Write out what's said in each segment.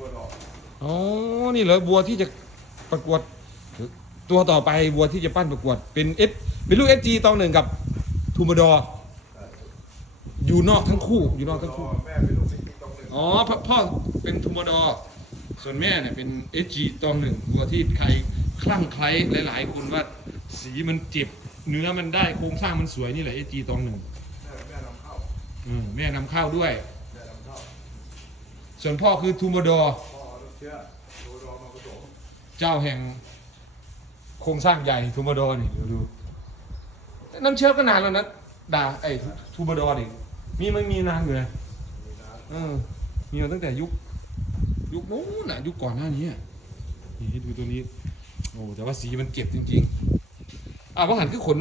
ตัวดอกอ๋อ นี่เหรอบัวที่จะประกวด ตัวต่อไปบัวที่จะปั้นประกวด เป็นเอสเป็นลูกเอสจีตองหนึ่งกับทูมดอร์อยู่นอกทั้งคู่ อยู่นอกทั้งคู่ แม่เป็นลูกศิษย์ตรงหนึ่งอ๋อพ่อพ่อเป็นทูมดอร์ส่วนแม่เนี่ยเป็นเอสจีตองหนึ่งบัวที่ใครคลั่งไคล้หลายๆคนว่าสีมันเจ็บเนื้อมันได้โครงสร้างมันสวยนี่แหละเอสจีตองหนึ่งแม่แม่นำเข้าอืมแม่นำเข้าด้วยแม่นำเข้า ส่วนพ่อคือทูมดอร์เชื่อตัวดอเจ้าแห่งโครงสร้างใหญ่ทูมดอร์นี่เดี๋ยวดูน้ำเชื่อก็นานแล้วนะด่าไอ้ทูมดอร์นี่มีมันมีนานอยู่นะมีน้เออมีมาตั้งแต่ยุคยุคนู้นน่ะยุคก่อนหน้านี้นี่ให้ดูตัวนี้โอ้แต่ว่าสีมันเจ็บจริง ๆอะว่าหันคือขน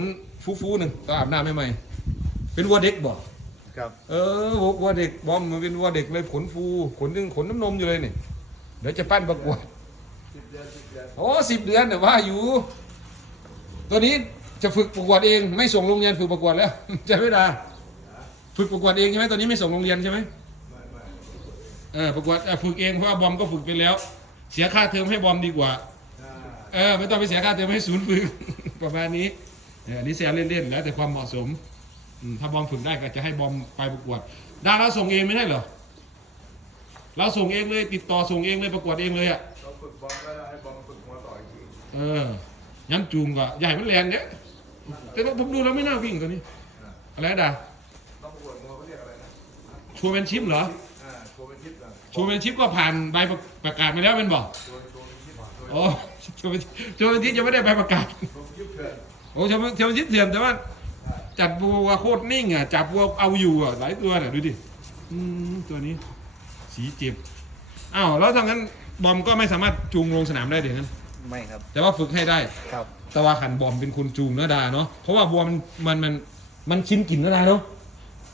ฟูๆหนึ่งตอนอาบน้ำใหม่ๆเป็นวัวเด็กบ่ำ ครับเออวัวเด็กบอมมันเป็นวัวเด็กเลยขนฟู ขนถึงขนน้ำนมอยู่เลยเนี่ยเดี๋ยวจะปั้นประกวดสิบเดือนสิบเดือนโอ้สิบเดือนแต่ว่าอยู่ ตัวนี้จะฝึกประกวดเอง ไม่ส่งโรงเรียนฝึกประกวดแล้วใช่ไหมดาฝึกประกวดเองใช่ไหมตอนนี้ไม่ส่งโรงเรียนใช่ไหมไม่ไม่เออประกวดเออฝึกเองเพราะว่าบอมก็ฝึกไปแล้ว เสียค่าเทอมให้บอมดีกว่าอ่าเออไม่ต้องไปเสียค่าเทอมให้ศูนย์ฝึกประมาณนี้เอออันนี้แซวเล่นๆแล้วแต่ความเหมาะสม อืมถ้าบอมฝึกได้ก็จะให้บอมไปประกวดดาเราส่งเองไม่ได้เหรอเราส่งเองเลย ติดต่อส่งเองเลยประกวดเองเลยอะเราฝึกบอลก็ได้ให้บอลฝึกหัวต่ออีกทีเออย้ำจูงก็ใหญ่มันแรงเนี่ยแต่ว่าผมดูแล้วไม่น่าวิ่งตัวนี้ อะไรนะดาต้องประกวดมวยเขาเรียกอะไรนะชัวร์แมนชิพเหรออ่าโชว์เป็นชิปนะชัวร์แมนชิพก็ผ่านใบประกาศมาแล้วเป็นบอกโชว์โชว์เป็นชิปโชว์โอ้ชัวร์แมนชัวร์แมนชิพยังไม่ได้ใบประกาศโชว์เป็นชิปเถื่อนโอ้ชัวร์แมนชัวร์แมนชิพเถื่อนแต่ว่า จับวัวโคตรนิ่งอะ จับวัวเอาอยู่อะหลายตัวน่ะดูดิอืมตัวนี้ สีเจ็บอ้าวแล้วทางนั้นบอมก็ไม่สามารถจูงลงสนามได้เดี๋ยวนั้น ไม่ครับ แต่ว่าฝึกให้ได้ ครับ แต่ว่าขันบอมเป็นคนจูงนะดาเนาะเพราะว่าบัวมันมันมันมันชินกลิ่นนะดาเนาะ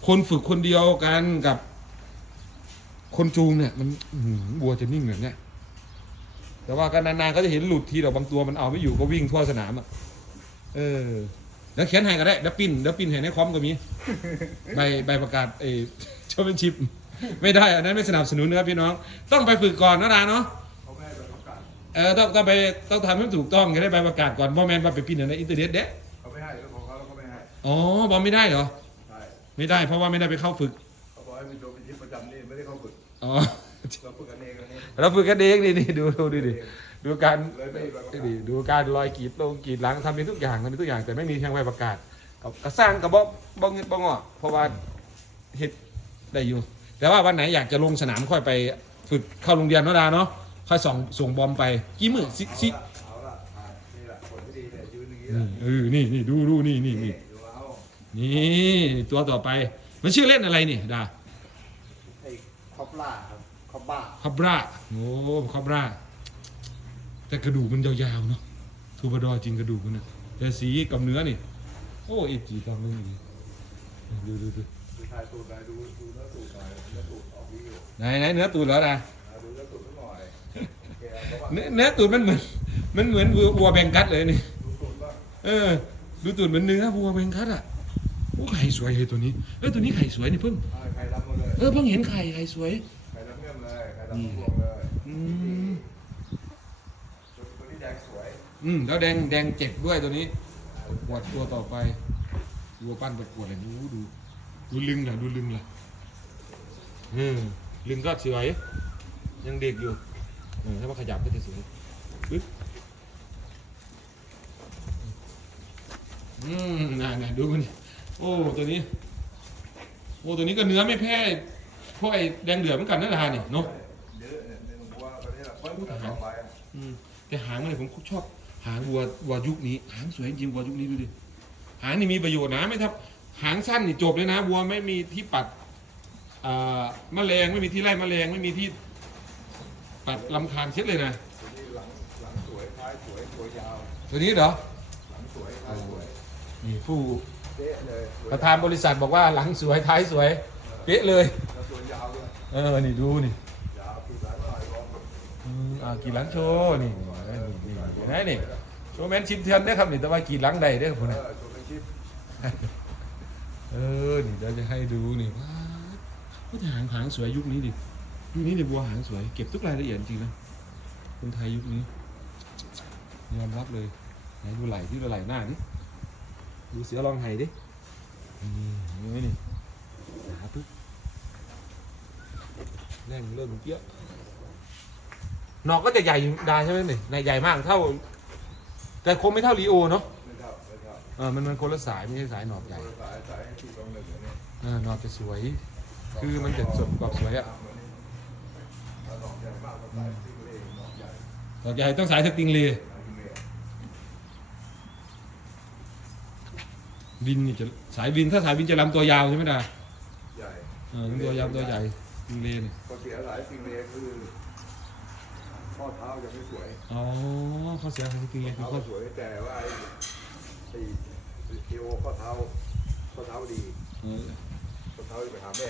คนฝึกคนเดียวกันกับ คนจูงเนี่ย มันอื้อหือบัวจะนิ่งแบบเนี้ยแต่ว่าก็นานๆก็จะเห็นหลุดทีเราบางตัวมันเอาไม่อยู่ก็วิ่งทั่วสนามอะเออ แล้วเขียนให้ก็ได้เดี๋ยวปิ้นเดี๋ยวปิ้นให้ในคอมก็มี ใบใบประกาศเอชมเป็นชิป ไม่ได้อันนั้นไม่สนับสนุนนะครับพี่น้อง ต้องไปฝึกก่อนนะดาเนาะเขาไม่ให้ใบประกาศเออต้องต้องไปต้องทำให้มันถูกต้องจะได้ใบประกาศก่อนเพราะแมนว่าไปปิ้นในอินเทอร์เน็ตเด้เขาไม่ให้เรื่องของเขาแล้วเขาไม่ให้อ๋อบอมไม่ได้เหรอใช่ไม่ได้เพราะว่าไม่ได้ไปเข้าฝึกเขาบอกให้มีโชว์เป็นชิปประจำนี่ไม่ได้เข้าฝึกอ๋อเราฝึกกันเองอันนี้เราฝึกกันเองนี่นี่ดูดูดู ดิดูการเลยไม่มีใบประกาศดิดูการลอยกรีดลงกรีดหลังทำเป็นทุกอย่างทำเป็นทุกอย่าง แต่ไม่มีทางใบประกาศก็ก็สร้างกับบ่บ่เงินบ่งอเพราะว่าเฮ็ดได้อยู่ แต่ว่าวันไหนอยากจะลงสนามค่อยไปฝึกเข้าโรงเรียนเนาะดาเนาะค่อยส่งส่งบอมไปกี่มื้อสิสิเอาละอ่านี่แหละผลที่ดีเนี่ยยืนอย่างนี้แหนี่ละเออนี่นี่ดูดูนี่นี่นี่ดูเอานี่ตัวต่อไป มันชื่อเล่นอะไรนี่ดาไอ้คอปล่าครับคอปบ้าคาบราโอ้คาบรา แต่กระดูกมันยาวๆเนาะทูบาดอร์จริงกระดูกมันนะแต่สีกับเนื้อนี่ โอ้เอจีตามนึงนี่ดูดูดูดูทายตูดหน่อยดูดูเนื้อตูดหน่อยเนื้อตูดออกวิวไหนไหนเนื้อตูดแล้วนะอ่าดูเนื้อตูดสักหน่อยโอเคเอาเพราะว่าเนื้อเนื้อตูดมันเหมือนมันเหมือนวัววัวแบงกัสเลยนี่ดูตูดบ้างเออ ดูตูดเหมือนเนื้อวัวแบงกัสอะโอ้ไข่สวยเลยตัวนี้เออตัวนี้ไข่สวยนี่เพิ่งอ่าไข่ดำหมดเลยเออเพิ่งเห็นไข่ไข่สวยไข่ดำเงียบเลยไข่ดำพวงเลย อืม ตัวนี้แดงสวย อืมแล้วแดงแดงเจ็บด้วยตัวนี้ประกวดตัวต่อไปวัวปั้นประกวดอะไรดูดูดูลึงล่ะดูลึงล่ะเออลึงก็สวยยังเด็กอยู่เออถ้ามาขยับก็จะสวยปึ๊บอืมน่าน่าดูมันดิโอ้ตัวนี้ โอ้ตัวนี้ก็เนื้อไม่แพ้พวกไอ้แดงเดือดเหมือนกันนั่นแหละฮะนี่เนาะ เยอะเนี่ยในหนุ่มว่าตัวนี้แหละเพิ่มกันต่อไปอะ อืมแต่หางมันเนี่ยผมชอบ หางวัววัวยุคนี้หางสวยจริงวัวยุคนี้ดูดิหางนี่มีประโยชน์นะไม่ทับหางสั้นนี่จบเลยนะวัวไม่มีที่ปัดอ่าแมลงไม่มีที่ไล่แมลงไม่มีที่ปัดลำคาญเช็ดเลยนะตัวนี้หลังหลังสวยท้ายสวยตัวยาวตัวนี้เหรอหลังสวยท้ายสวยนี่ผู้เจ๊เลยสวยประธานบริษัทบอกว่าหลังสวยท้ายสวยเป๊ะเลยแล้วตัวยาวด้วยเออนี่ดูนี่ยาวคือหลายหน่อยลองอืมอ่ากี่หลังโชว์นี่ นี่นี่นี่เห็นไหมนี่โชว์แมนชิมเทียนได้อครับนี่แต่ว่ากี่หลังใดได้อครับผมเอนะอตัวเป็นชิปเออนี่เดี๋ยวจะให้ดูนี่ว้าวหางหางสวยยุคนี้ดิยุคนี้เนี่ยบัวหางสวยเก็บทุกรายละเอียดจริงนะคนไทยยุคนี้ยอมรับเลยไหนดูไหล่ที่ดูไหล่หน้าดิดูเสือลองไห้ดินี่นไหมนี่หนาปึ๊บแน่นเริ่มเยอะ หนอกก็จะใหญ่ได้ใช่ไหมนี่ในใหญ่มากเท่า แต่คงไม่เท่าลีโอเนาะไม่เท่าไม่เท่าเออมันมันคนละสายไม่ใช่สายหนอกใหญ่สายสายที่ตรงหนึ่งเนี่ยเออหนอกจะสวย คือมันจะสดกรอบสวยอะถ้าดอกใหญ่มากก็สายที่เล่ดอกใหญ่หนอกใหญ่ต้องสายสติงเลย์สายที่เล่วินนี่จะสายวินถ้าสายวินจะลำตัวยาวใช่ไหมดาใหญ่เออลำตัวยาวตัวใหญ่สติงเลย์นี่พอเสียสายที่เล่คือข้ อเท้าจะไม่สวยอ๋อเขาเสียสายสติงเลย์คือเท้าเขาสวยแต่ว่าไอ้ไอ้เอวข้อเท้าข้อเท้าดีเออข้อเท้าไปหาแม่